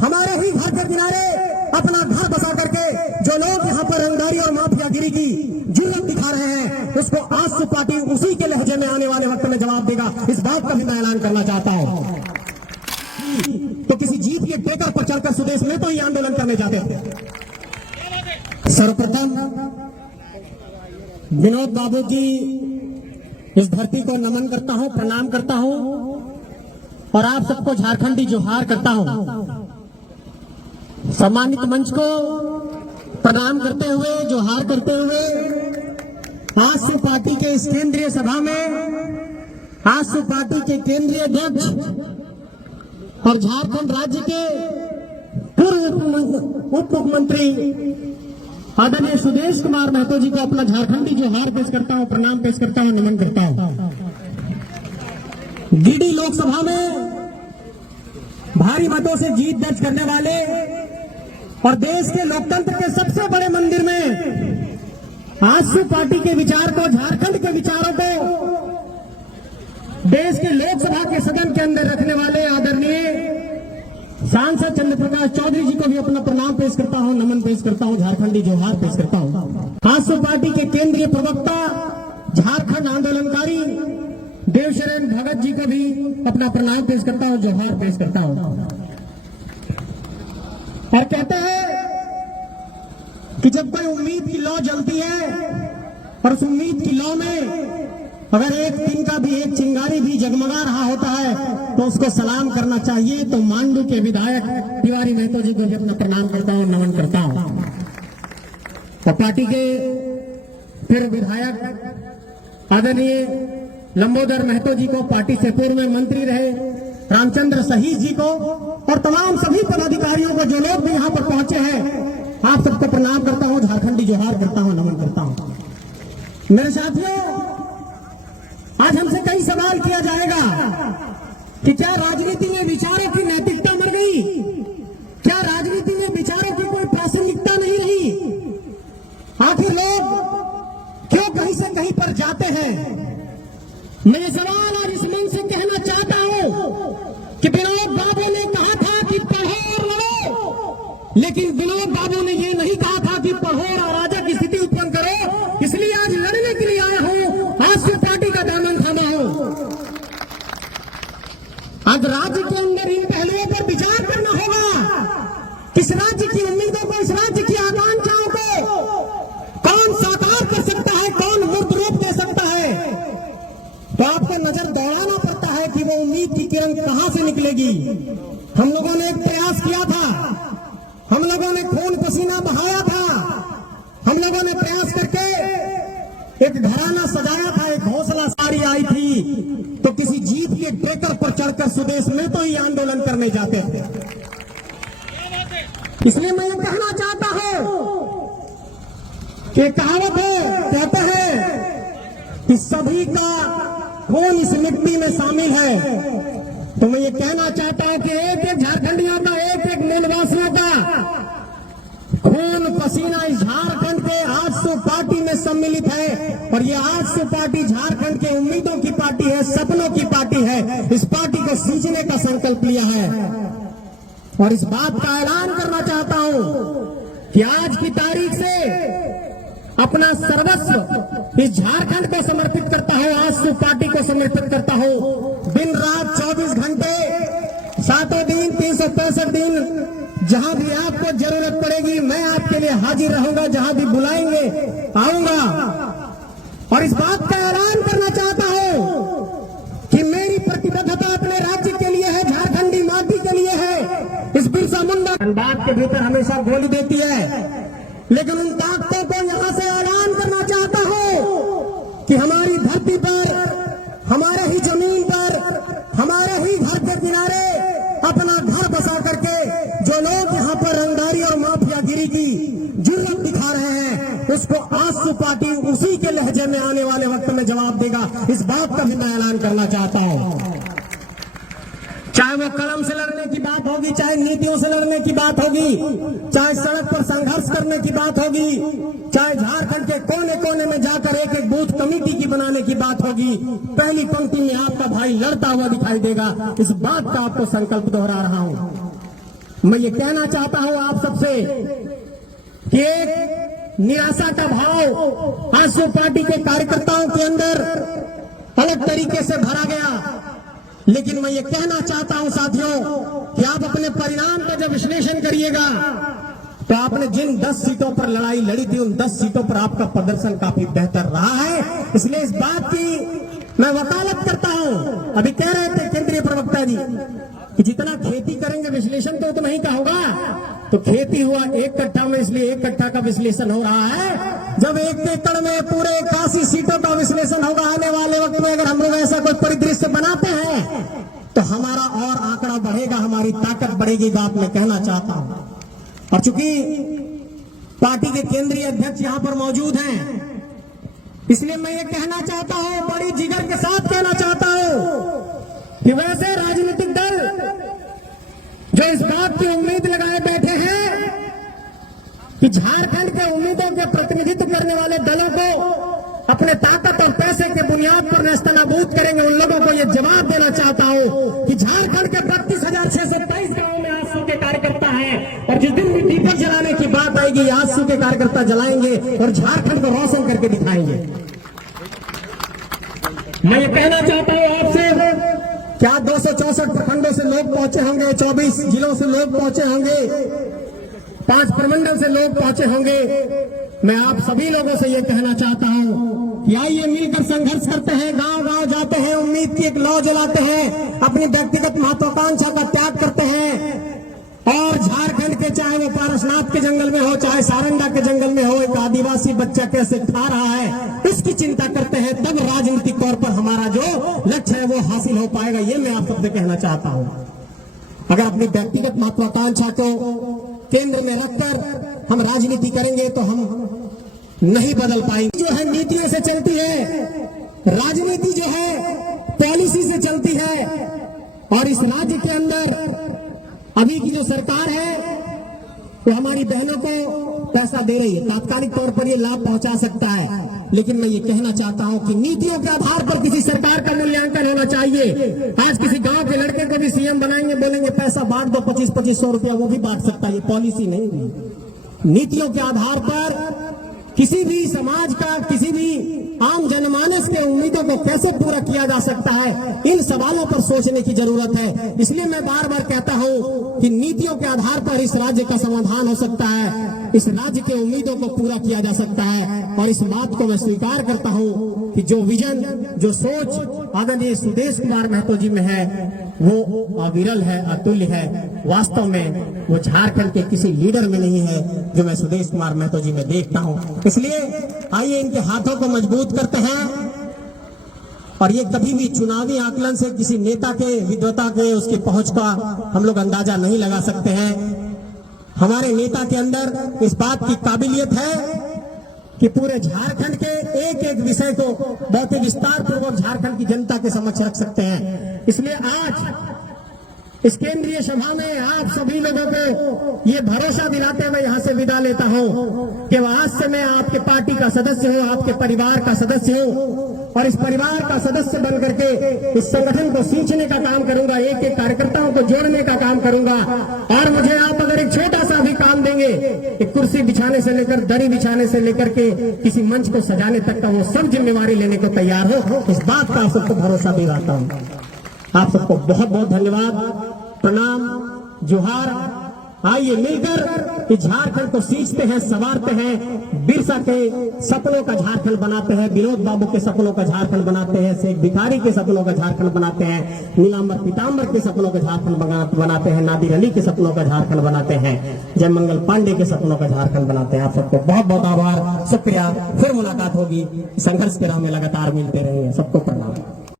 हमारे ही घर के किनारे अपना घर बसा करके जो लोग यहाँ पर रंगदारी और माफियागिरी की जुर्रत दिखा रहे हैं, उसको आजसू पार्टी उसी के लहजे में आने वाले वक्त में जवाब देगा। इस बात का भी मैं ऐलान करना चाहता हूँ। तो किसी जीत के टेकर पर चढ़कर सुदेश में तो ये आंदोलन करने जाते थे। सर्वप्रथम विनोद बाबू की इस धरती को नमन करता हूं, प्रणाम करता हूं और आप सबको झारखंडी जोहार करता हूं। सम्मानित मंच को प्रणाम करते हुए, जोहार करते हुए आजसू पार्टी के इस केंद्रीय सभा में आजसू पार्टी के केंद्रीय अध्यक्ष और झारखंड राज्य के पूर्व उप मुख्यमंत्री आदरणीय सुदेश कुमार महतो जी को अपना झारखंडी जोहार पेश करता हूं, प्रणाम पेश करता हूं, नमन करता हूं। गिरिडीह लोकसभा में भारी मतों से जीत दर्ज करने वाले और देश के लोकतंत्र के सबसे बड़े मंदिर में आजसू पार्टी के विचार को, झारखंड के विचारों को देश के लोकसभा के सदन के अंदर रखने वाले आदरणीय सांसद चंद्र प्रकाश चौधरी जी को भी अपना प्रणाम पेश करता हूं, नमन पेश करता हूं, झारखंडी जोहार पेश करता हूं। आजसू पार्टी के केंद्रीय प्रवक्ता, झारखंड आंदोलनकारी देवशरण भगत जी को भी अपना प्रणाम पेश करता हूं, जोहार पेश करता हूं। और कहते हैं कि जब कोई उम्मीद की लौ जलती है और उस उम्मीद की लौ में अगर एक दिन का भी एक चिंगारी भी जगमगा रहा होता है तो उसको सलाम करना चाहिए। तो मांडू के विधायक तिवारी महतो जी को भी अपना प्रणाम करता हूं, नमन करता हूं। और पार्टी के फिर विधायक आदरणीय लंबोदर महतो जी को, पार्टी से पूर्व में मंत्री रहे रामचंद्र सहीस जी को और तमाम सभी पदाधिकारियों को, जो लोग भी यहाँ पर पहुंचे हैं, आप सबको प्रणाम करता हूं, झारखंडी जोहार करता हूं, नमन करता हूं। मेरे साथियों, आज हमसे कई सवाल किया जाएगा कि क्या राजनीति में विचारों की नैतिकता मर गई? क्या राजनीति में विचारों की कोई प्रासंगिकता नहीं रही? आखिर लोग क्यों कहीं से कहीं पर जाते हैं? मैं ये सवाल आज इस मंच से कहना चाहता हूं कि विनोद बाबू ने कहा था कि पढ़ो और लड़ो, लेकिन विनोद बाबू ने ये नहीं कहा था कि पढ़ो और अराजक स्थिति उत्पन्न करो। इसलिए आज लड़ने के लिए आया हूं, आजसू पार्टी का दामन थामा हूं। आज राज्य के अंदर इन पहलुओं पर विचार करना होगा। इस राज्य की उम्मीदों को, इस राज्य की आकांक्षाओं को कौन साकार कर सकता है, कौन मूर्त रूप दे सकता है? तो आपको नजर दौड़ाना पड़ता है कि वो उम्मीद की किरण कहां से निकलेगी। हम लोगों ने एक प्रयास किया था, हम लोगों ने खून पसीना बहाया था, हम लोगों ने प्रयास करके एक घराना सजाया था, एक हौसला सारी आई थी। तो किसी जीत के टेकर पर चढ़कर सुदेश में तो ये आंदोलन करने जाते थे। इसलिए मैं ये कहना चाहता हूं कि कहावत है, कहते हैं कि सभी का खून इस मिट्टी में शामिल है। तो मैं ये कहना चाहता हूं कि एक एक झारखंडियों का, एक एक मूलवासियों का खून पसीना इस झारखंड के आजसू पार्टी में सम्मिलित है। और ये आजसू पार्टी झारखंड के उम्मीदों की पार्टी है, सपनों की पार्टी है। इस पार्टी को सींचने का संकल्प लिया है और इस बात का ऐलान करना चाहता हूं कि आज की तारीख से अपना सर्वस्व इस झारखंड को समर्पित करता हूं, आजसू पार्टी को समर्पित करता हूं। दिन रात 24 घंटे, 7 दिन, 365 दिन, जहां भी आपको जरूरत पड़ेगी मैं आपके लिए हाजिर रहूंगा। जहां भी बुलाएंगे आऊंगा। और इस बात का ऐलान करना चाहता हूं कि मेरी प्रतिबद्धता अपने राज्य के लिए है, झारखंडी माटी के लिए है। इस बिरसा मुंडा बात के भीतर हमेशा गोली देती है, लेकिन उन ताकतों को यहां से ऐलान करना चाहता हूं कि हमारी धरती पर, हमारे ही जमीन पर, हमारे ही घर के किनारे अपना घर बसा करके जो लोग यहाँ पर रंगदारी और माफियागिरी की जुर्रत दिखा रहे हैं, उसको आजसू पार्टी उसी के लहजे में आने वाले वक्त में जवाब देगा। इस बात का भी मैं ऐलान करना चाहता हूं। चाहे वो कलम से लड़ने की बात होगी, चाहे नीतियों से लड़ने की बात होगी, चाहे सड़क पर संघर्ष करने की बात होगी, चाहे झारखंड के कोने कोने में जाकर एक एक बूथ कमेटी की बनाने की बात होगी, पहली पंक्ति में आपका भाई लड़ता हुआ दिखाई देगा। इस बात का आपको संकल्प दोहरा रहा हूं। मैं ये कहना चाहता हूं आप सबसे कि एक निराशा का भाव आजसू पार्टी के कार्यकर्ताओं के अंदर अलग तरीके से भरा गया। लेकिन मैं ये कहना चाहता हूं साथियों कि आप अपने परिणाम का जब विश्लेषण करिएगा तो आपने जिन 10 सीटों पर लड़ाई लड़ी थी उन 10 सीटों पर आपका प्रदर्शन काफी बेहतर रहा है। इसलिए इस बात की मैं वकालत करता हूं। अभी कह रहे थे केंद्रीय प्रवक्ता जी कि जितना खेती करेंगे विश्लेषण तो उतना ही का होगा। तो खेती हुआ 1 कट्ठा में, इसलिए 1 कट्ठा का विश्लेषण हो रहा है। जब 1 एकड़ में पूरे 81 सीटों का विश्लेषण होगा आने वाले वक्त में, अगर हम लोग ऐसा कोई परिदृश्य बनाते हैं तो हमारा और आंकड़ा बढ़ेगा, हमारी ताकत बढ़ेगी। बात मैं कहना चाहता हूं। और चूंकि पार्टी के केंद्रीय अध्यक्ष यहां पर मौजूद हैं, इसलिए मैं ये कहना चाहता हूं, बड़ी जिगर के साथ कहना चाहता हूं कि वैसे राजनीतिक दल जो इस बात की उम्मीद लगाए बैठे हैं कि झारखंड के उम्मीदों के प्रतिनिधित्व करने वाले दलों को अपने ताकत और पैसे के बुनियाद पर नेस्तनाबूद करेंगे, उन लोगों को यह जवाब देना चाहता हूं कि झारखंड के 32,623 गांवों में आजसू के कार्यकर्ता हैं और जिस दिन भी दीपक जलाने की बात आएगी आजसू के कार्यकर्ता जलाएंगे और झारखंड को रोशन करके दिखाएंगे। मैं ये कहना चाहता हूं आपसे, क्या 264 प्रखंडों से लोग पहुंचे होंगे, 24 जिलों से लोग पहुंचे होंगे, 5 प्रमंडल से लोग पहुंचे होंगे। मैं आप सभी लोगों से ये कहना चाहता हूं कि आइए मिलकर संघर्ष करते हैं, गांव गांव जाते हैं, उम्मीद की एक लौ जलाते हैं, अपनी व्यक्तिगत महत्वाकांक्षा का त्याग करते हैं और झारखंड के, चाहे वो पारसनाथ के जंगल में हो, चाहे सारंडा के जंगल में हो, एक आदिवासी बच्चा कैसे खा रहा है इसकी चिंता करते हैं। तब राजनीतिक तौर पर हमारा जो लक्ष्य है वो हासिल हो पाएगा। ये मैं आप सबसे कहना चाहता हूं। अगर अपनी व्यक्तिगत महत्वाकांक्षा को केंद्र में रखकर हम राजनीति करेंगे तो हम नहीं बदल पाएंगे। जो है नीतियों से चलती है, राजनीति जो है पॉलिसी से चलती है। और इस राज्य के अंदर अभी की जो सरकार है वो हमारी बहनों को पैसा दे रही है, तात्कालिक तौर पर ये लाभ पहुंचा सकता है। लेकिन मैं ये कहना चाहता हूं कि नीतियों के आधार पर किसी सरकार का मूल्यांकन होना चाहिए। आज किसी गांव के लड़के को भी सीएम बनाएंगे, बोलेंगे पैसा बांट दो 25-2500 रुपया, वो भी बांट सकता है। ये पॉलिसी नहीं है। नीतियों के आधार पर किसी भी समाज का, किसी भी आम जनमानस के उम्मीदों को कैसे पूरा किया जा सकता है, इन सवालों पर सोचने की जरूरत है। इसलिए मैं बार बार कहता हूं कि नीतियों के आधार पर इस राज्य का समाधान हो सकता है, इस राज्य के उम्मीदों को पूरा किया जा सकता है। और इस बात को मैं स्वीकार करता हूं कि जो विजन, जो सोच आदरणीय सुदेश कुमार महतो जी में है वो अविरल है, अतुल्य है। वास्तव में वो झारखंड के किसी लीडर में नहीं है जो मैं सुदेश कुमार महतो जी में देखता हूं। इसलिए आइए इनके हाथों को मजबूत करते हैं। और ये कभी भी चुनावी आकलन से किसी नेता के विद्वता के, उसकी पहुंच का हम लोग अंदाजा नहीं लगा सकते हैं। हमारे नेता के अंदर इस बात की काबिलियत है कि पूरे झारखंड के एक एक विषय को बहुत ही विस्तार पूर्वक झारखंड की जनता के समक्ष रख सकते हैं। इसलिए आज इस केंद्रीय सभा में आप सभी लोगों को ये भरोसा दिलाते हुए यहाँ से विदा लेता हूँ कि आज से मैं आपके पार्टी का सदस्य हूँ, आपके परिवार का सदस्य हूँ और इस परिवार का सदस्य बन करके इस संगठन को सींचने का काम करूंगा, एक एक कार्यकर्ताओं को जोड़ने का काम करूंगा। और मुझे आप अगर एक छोटा सा भी काम देंगे, एक कुर्सी बिछाने से लेकर, दरी बिछाने से लेकर के किसी मंच को सजाने तक का, वो सब जिम्मेवारी लेने को तैयार हो, इस बात का आप सबको भरोसा दिलाता हूँ। आप सबको बहुत बहुत धन्यवाद, प्रणाम, जोहार। आइए मिलकर इस झारखंड को सींचते हैं, संवारते हैं, बिरसा के सपनों का झारखंड बनाते हैं, विनोद बाबू के सपनों का झारखंड बनाते हैं, शेख भिखारी के सपनों का झारखंड बनाते हैं, नीलांबर पीताम्बर के सपनों का झारखंड बनाते हैं, नादिर अली के सपनों का झारखंड बनाते हैं, जयमंगल पांडे के सपनों का झारखंड बनाते हैं। आप सबको बहुत बहुत आभार, शुक्रिया। फिर मुलाकात होगी, संघर्ष के राह में लगातार मिलते रहेंगे। सबको प्रणाम।